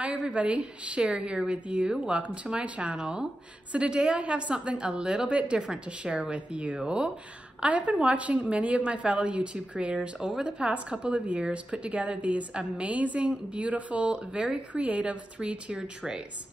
Hi everybody, Sher here with you. Welcome to my channel. So today I have something a little bit different to share with you. I have been watching many of my fellow YouTube creators over the past couple of years put together these amazing, beautiful, very creative 3-tiered trays.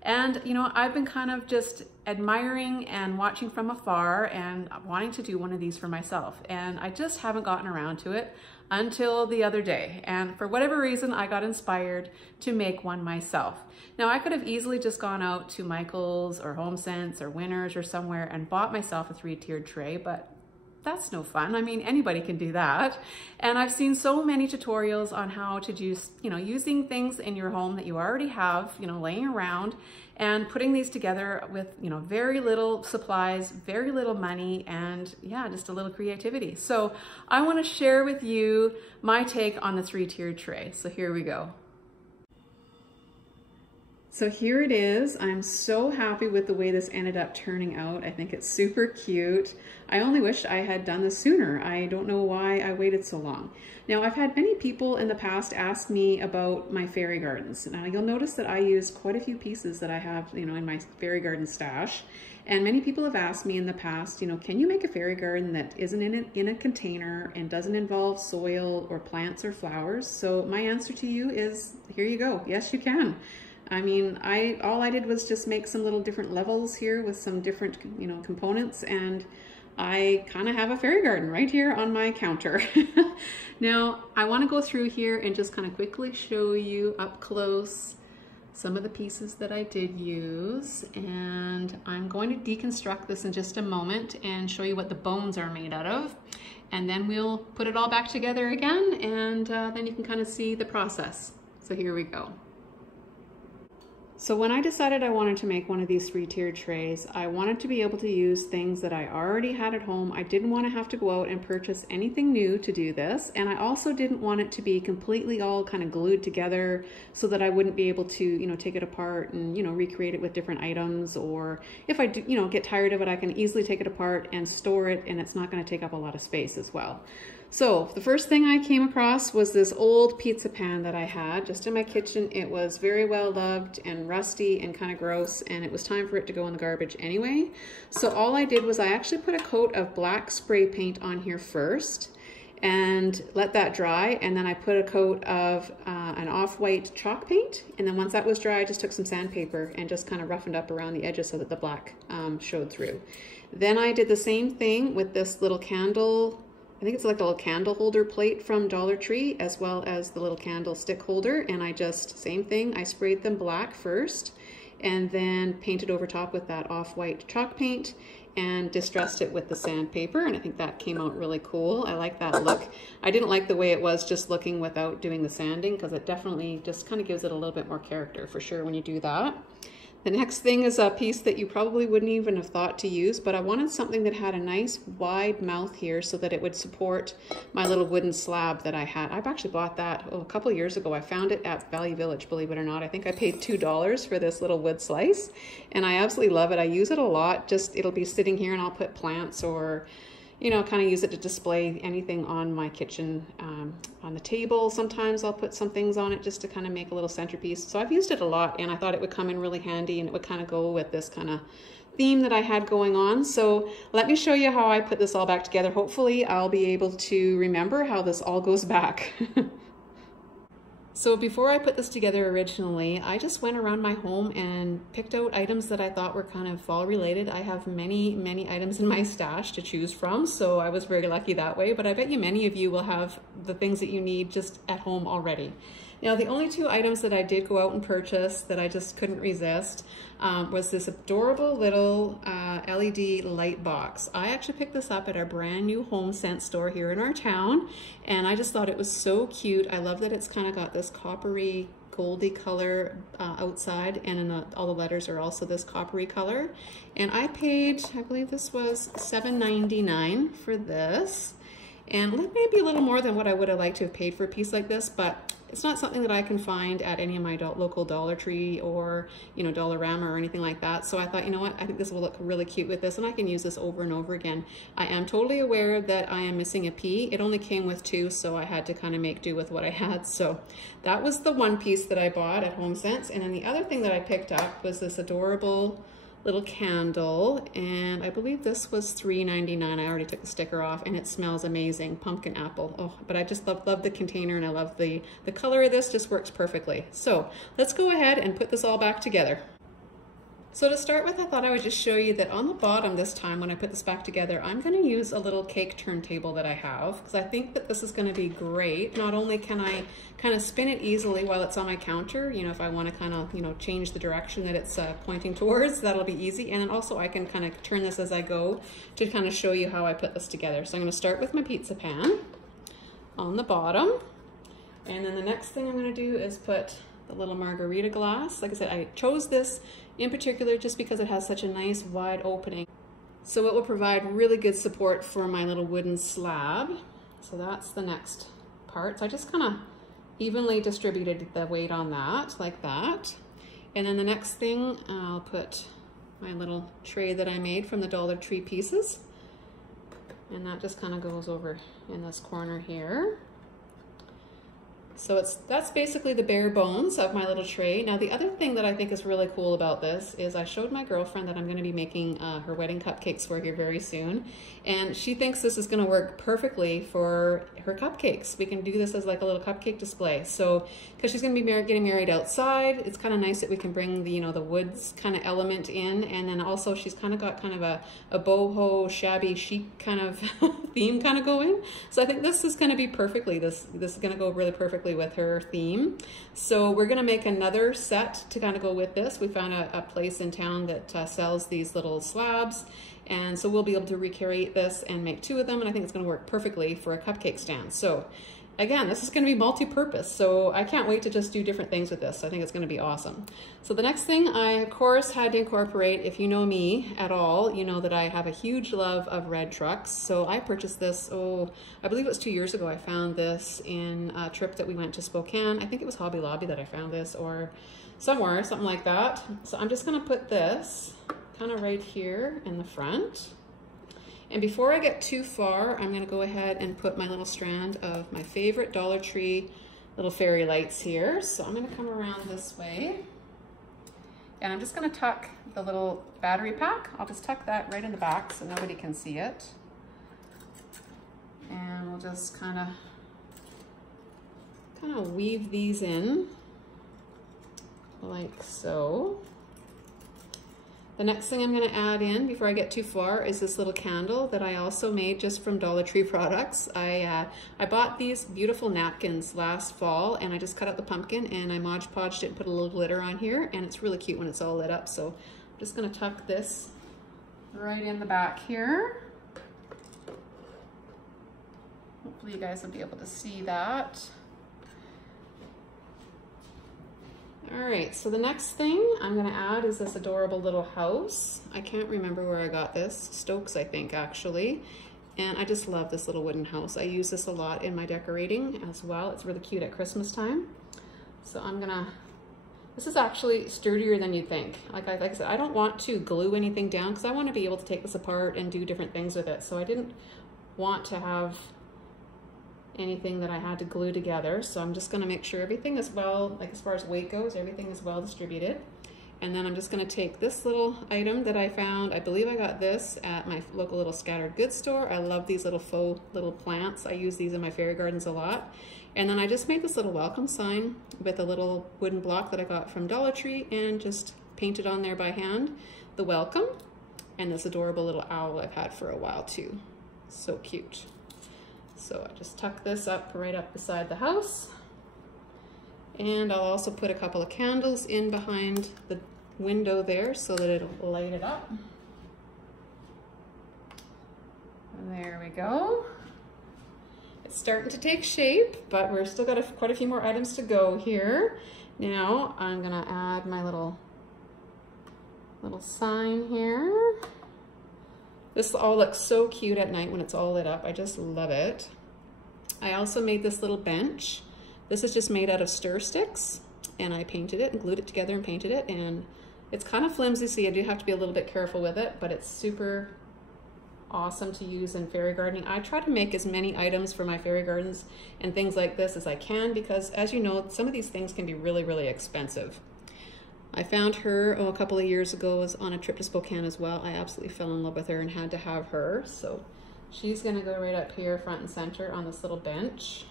And you know, I've been kind of just admiring and watching from afar and wanting to do one of these for myself. And I just haven't gotten around to it until the other day. And for whatever reason, I got inspired to make one myself. Now I could have easily just gone out to Michael's or HomeSense or Winners or somewhere and bought myself a 3-tiered tray, but that's no fun. I mean, anybody can do that. And I've seen so many tutorials on how to do, using things in your home that you already have, laying around and putting these together with, very little supplies, very little money, and yeah, just a little creativity. So I want to share with you my take on the 3-tiered tray. So here we go. So here it is. I'm so happy with the way this ended up turning out. I think it's super cute. I only wish I had done this sooner. I don't know why I waited so long. Now I've had many people in the past ask me about my fairy gardens. Now you'll notice that I use quite a few pieces that I have, in my fairy garden stash. And many people have asked me in the past, can you make a fairy garden that isn't in a container and doesn't involve soil or plants or flowers? So my answer to you is, here you go. Yes, you can. I mean, all I did was just make some little different levels here with some different, components, and I kind of have a fairy garden right here on my counter. Now, I want to go through here and just kind of quickly show you up close some of the pieces that I did use, and I'm going to deconstruct this in just a moment and show you what the bones are made out of, and then we'll put it all back together again, and then you can kind of see the process. So here we go. So when I decided I wanted to make one of these 3-tiered trays, I wanted to be able to use things that I already had at home. I didn't want to have to go out and purchase anything new to do this. And I also didn't want it to be completely all kind of glued together so that I wouldn't be able to, take it apart and, recreate it with different items. Or if I do, get tired of it, I can easily take it apart and store it, and it's not going to take up a lot of space as well. So the first thing I came across was this old pizza pan that I had just in my kitchen. It was very well loved and rusty and kind of gross, and it was time for it to go in the garbage anyway. So all I did was I actually put a coat of black spray paint on here first and let that dry, and then I put a coat of an off-white chalk paint, and then once that was dry I just took some sandpaper and just kind of roughened up around the edges so that the black showed through. Then I did the same thing with this little candle. I think it's like a little candle holder plate from Dollar Tree, as well as the little candlestick holder. And I just, same thing, I sprayed them black first and then painted over top with that off-white chalk paint and distressed it with the sandpaper. And I think that came out really cool. I like that look. I didn't like the way it was just looking without doing the sanding, because it definitely just kind of gives it a little bit more character for sure when you do that. The next thing is a piece that you probably wouldn't even have thought to use, but I wanted something that had a nice wide mouth here so that it would support my little wooden slab that I had. I've actually bought that a couple years ago. I found it at Value Village, believe it or not. I think I paid $2 for this little wood slice, and I absolutely love it. I use it a lot. Just it'll be sitting here and I'll put plants or kind of use it to display anything on my kitchen, on the table. Sometimes I'll put some things on it just to kind of make a little centerpiece. So I've used it a lot, and I thought it would come in really handy, and it would kind of go with this kind of theme that I had going on. So let me show you how I put this all back together. Hopefully I'll be able to remember how this all goes back. So before I put this together originally, I just went around my home and picked out items that I thought were kind of fall related. I have many, many items in my stash to choose from, so I was very lucky that way, but I bet you many of you will have the things that you need just at home already. Now, the only 2 items that I did go out and purchase that I just couldn't resist was this adorable little LED light box. I actually picked this up at our brand new HomeSense store here in our town, and I just thought it was so cute. I love that it's kind of got this coppery goldy color outside, and in all the letters are also this coppery color. And I paid, I believe this was $7.99 for this. And maybe a little more than what I would have liked to have paid for a piece like this, but it's not something that I can find at any of my local Dollar Tree or, you know, Dollarama or anything like that. So I thought, you know what, I think this will look really cute with this, and I can use this over and over again. I am totally aware that I am missing a pea. It only came with 2, so I had to kind of make do with what I had. So that was the one piece that I bought at HomeSense. And then the other thing that I picked up was this adorable little candle, and I believe this was $3.99. I already took the sticker off, and it smells amazing, pumpkin apple. Oh, but I just love the container, and I love the color of this. Just works perfectly. So let's go ahead and put this all back together. So to start with, I thought I would just show you that on the bottom this time, when I put this back together, I'm going to use a little cake turntable that I have, because I think that this is going to be great. Not only can I kind of spin it easily while it's on my counter, you know, if I want to kind of, you know, change the direction that it's pointing towards, that'll be easy. And then also I can kind of turn this as I go to kind of show you how I put this together. So I'm going to start with my pizza pan on the bottom. And then the next thing I'm going to do is put the little margarita glass. Like I said, I chose this in particular just because it has such a nice wide opening. So it will provide really good support for my little wooden slab. So that's the next part. So I just kind of evenly distributed the weight on that, like that. And then the next thing, I'll put my little tray that I made from the Dollar Tree pieces. And that just kind of goes over in this corner here. So that's basically the bare bones of my little tray. Now the other thing that I think is really cool about this is I showed my girlfriend that I'm going to be making her wedding cupcakes for her very soon, and she thinks this is going to work perfectly for her cupcakes. We can do this as like a little cupcake display. So because she's going to be getting married outside, it's kind of nice that we can bring the, you know, the woods kind of element in, and then also she's kind of got kind of a boho shabby chic kind of theme kind of going. So I think this is going to be perfectly, this is going to go really perfectly with her theme. So we're going to make another set to kind of go with this. We found a place in town that sells these little slabs, and so we'll be able to recreate this and make 2 of them, and I think it's going to work perfectly for a cupcake stand. So again, this is going to be multi-purpose, so I can't wait to just do different things with this. I think it's going to be awesome. So the next thing I, of course, had to incorporate, if you know me at all, you know that I have a huge love of red trucks. So I purchased this, oh, I believe it was 2 years ago. I found this in a trip that we went to Spokane. I think it was Hobby Lobby that I found this, or somewhere, something like that. So I'm just going to put this kind of right here in the front. And before I get too far, I'm going to go ahead and put my little strand of my favorite Dollar Tree little fairy lights here. So I'm going to come around this way, and I'm just going to tuck the little battery pack. I'll just tuck that right in the back so nobody can see it. And we'll just kind of weave these in like so. The next thing I'm going to add in before I get too far is this little candle that I also made just from Dollar Tree products. I bought these beautiful napkins last fall, and I just cut out the pumpkin and I Mod Podged it and put a little glitter on here, and it's really cute when it's all lit up. So I'm just going to tuck this right in the back here. Hopefully you guys will be able to see that. All right, so the next thing I'm gonna add is this adorable little house. I can't remember where I got this, Stokes I think actually. And I just love this little wooden house. I use this a lot in my decorating as well. It's really cute at Christmas time. So this is actually sturdier than you'd think. Like I said, I don't want to glue anything down because I want to be able to take this apart and do different things with it. So I didn't want to have anything that I had to glue together. So I'm just going to make sure everything is well, like as far as weight goes, everything is well distributed. And then I'm just going to take this little item that I found. I believe I got this at my local little scattered goods store. I love these little faux little plants. I use these in my fairy gardens a lot. And then I just made this little welcome sign with a little wooden block that I got from Dollar Tree and just painted on there by hand the welcome, and this adorable little owl I've had for a while too. So cute. So I just tuck this up right up beside the house, and I'll also put a couple of candles in behind the window there so that it'll light it up. And there we go. It's starting to take shape, but we're still got quite a few more items to go here. Now I'm gonna add my little sign here. This all looks so cute at night when it's all lit up. I just love it. I also made this little bench This is just made out of stir sticks, and I painted it and glued it together and painted it, and it's kind of flimsy, so you do have to be a little bit careful with it, but it's super awesome to use in fairy gardening. I try to make as many items for my fairy gardens and things like this as I can, because as you know, some of these things can be really, really expensive. I found her a couple of years ago, was on a trip to Spokane as well. I absolutely fell in love with her and had to have her. So she's gonna go right up here front and center on this little bench.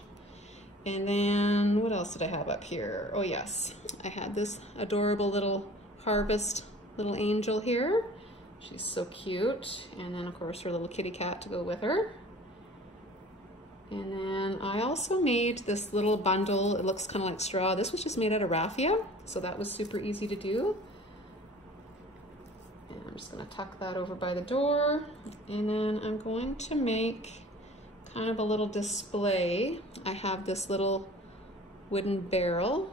And then what else did I have up here? Oh yes, I had this adorable little harvest little angel here. She's so cute. And then of course her little kitty cat to go with her. And then I also made this little bundle. It looks kind of like straw. This was just made out of raffia, so that was super easy to do. And I'm just gonna tuck that over by the door. And then I'm going to make kind of a little display. I have this little wooden barrel.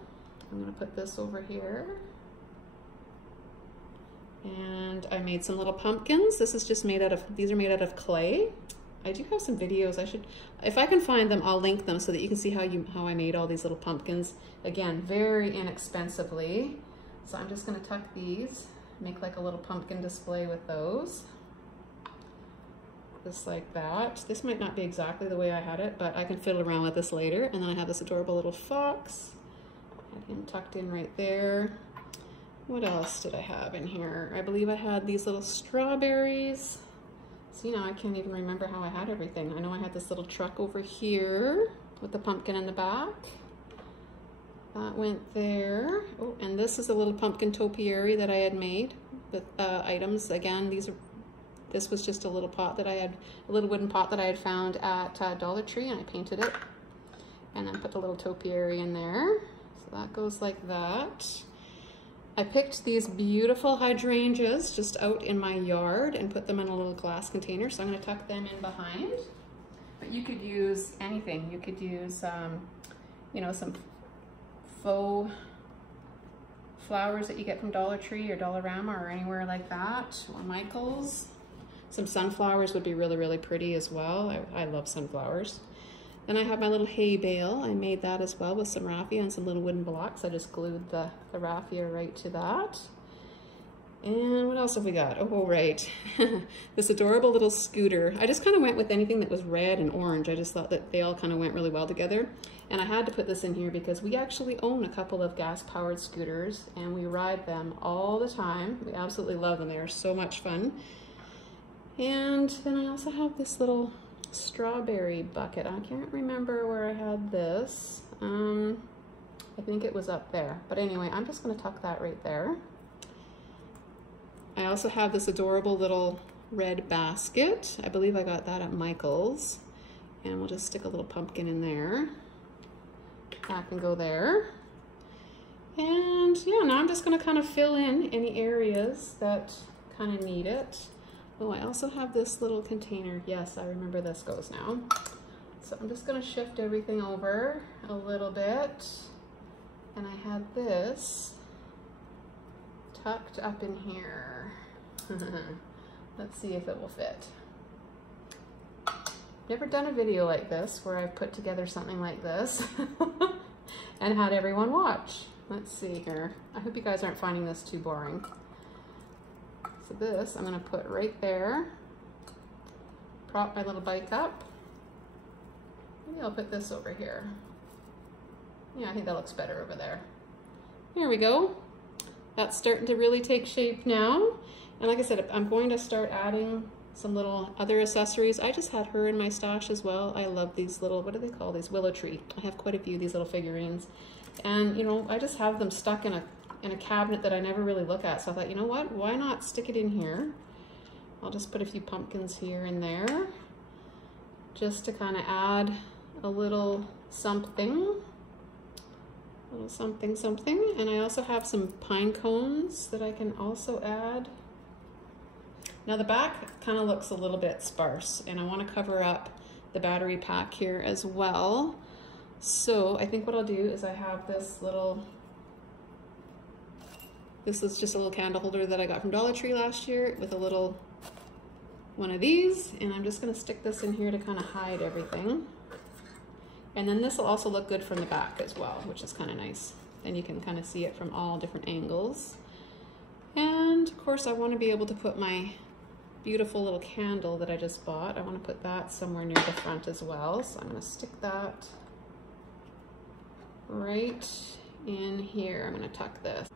I'm gonna put this over here. And I made some little pumpkins. This is just made out of, these are made out of clay. I do have some videos. I should, if I can find them, I'll link them so that you can see how I made all these little pumpkins. Again, very inexpensively. So I'm just gonna tuck these, make like a little pumpkin display with those. Just like that. This might not be exactly the way I had it, but I can fiddle around with this later. And then I have this adorable little fox. I had him tucked in right there. What else did I have in here? I believe I had these little strawberries. See, now I can't even remember how I had everything. I know I had this little truck over here with the pumpkin in the back. That went there. Oh, and this is a little pumpkin topiary that I had made with items. Again, this was just a little pot that I had, a little wooden pot that I had found at Dollar Tree, and I painted it. And then put the little topiary in there. So that goes like that. I picked these beautiful hydrangeas just out in my yard and put them in a little glass container. So I'm gonna tuck them in behind. But you could use anything. You could use, you know, some faux flowers that you get from Dollar Tree or Dollarama or anywhere like that, or Michael's. Some sunflowers would be really, really pretty as well. I love sunflowers. Then I have my little hay bale. I made that as well with some raffia and some little wooden blocks. I just glued the raffia right to that. And what else have we got? Oh, right. This adorable little scooter. I just kind of went with anything that was red and orange. I just thought that they all kind of went really well together. And I had to put this in here because we actually own a couple of gas-powered scooters and we ride them all the time. We absolutely love them. They are so much fun. And then I also have this little strawberry bucket. I can't remember where I had this. I think it was up there. But anyway, I'm just gonna tuck that right there. I also have this adorable little red basket. I believe I got that at Michael's. And we'll just stick a little pumpkin in there. That can go there. And yeah, now I'm just gonna kind of fill in any areas that kind of need it. Oh, I also have this little container. Yes, I remember this goes now. So I'm just gonna shift everything over a little bit. And I had this tucked up in here. Let's see if it will fit. Never done a video like this where I've put together something like this and had everyone watch. Let's see here. I hope you guys aren't finding this too boring. So this I'm gonna put right there. Prop my little bike up. Maybe I'll put this over here. Yeah, I think that looks better over there. Here we go. That's starting to really take shape now. And like I said, I'm going to start adding some little other accessories. I just had her in my stash as well. I love these little, what do they call these? Willow tree. I have quite a few of these little figurines. And you know, I just have them stuck in a cabinet that I never really look at. So I thought, you know what, why not stick it in here? I'll just put a few pumpkins here and there just to kind of add a little something. And I also have some pine cones that I can also add. Now the back kind of looks a little bit sparse and I want to cover up the battery pack here as well. So I think what I'll do is I have this is just a little candle holder that I got from Dollar Tree last year with a little one of these, and I'm just going to stick this in here to kind of hide everything. And then this will also look good from the back as well, which is kind of nice. Then you can kind of see it from all different angles. And of course I want to be able to put my beautiful little candle that I just bought. I want to put that somewhere near the front as well. So I'm going to stick that right in here. I'm going to tuck this.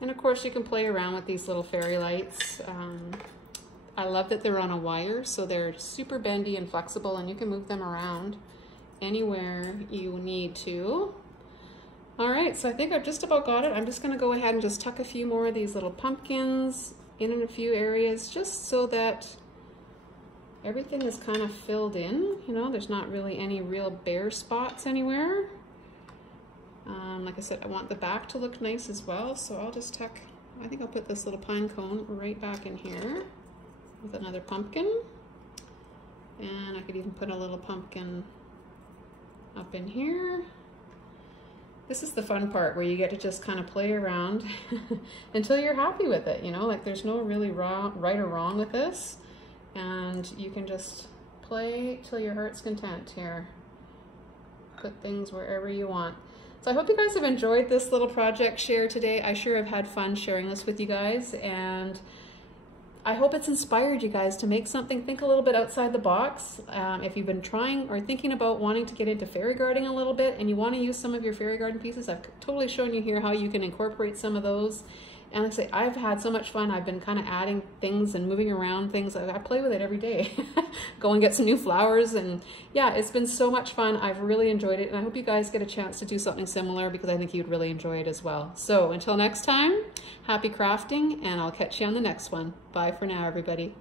And of course you can play around with these little fairy lights. I love that they're on a wire, so they're super bendy and flexible, and you can move them around anywhere you need to. All right, so I think I've just about got it. I'm just gonna go ahead and just tuck a few more of these little pumpkins in a few areas, just so that everything is kind of filled in. You know, there's not really any real bare spots anywhere. Like I said, I want the back to look nice as well, so I'll just tuck, I think I'll put this little pine cone right back in here with another pumpkin. And I could even put a little pumpkin up in here. This is the fun part where you get to just kind of play around until you're happy with it, you know, like there's no really right or wrong with this, and you can just play till your heart's content here. Put things wherever you want. So I hope you guys have enjoyed this little project share today. I sure have had fun sharing this with you guys, and I hope it's inspired you guys to make something, think a little bit outside the box. If you've been trying or thinking about wanting to get into fairy gardening a little bit and you want to use some of your fairy garden pieces, I've totally shown you here how you can incorporate some of those. And like I say, I've had so much fun. I've been kind of adding things and moving around things. I play with it every day. Go and get some new flowers, and yeah, it's been so much fun. I've really enjoyed it, and I hope you guys get a chance to do something similar, because I think you'd really enjoy it as well. So until next time, happy crafting, and I'll catch you on the next one. Bye for now, everybody.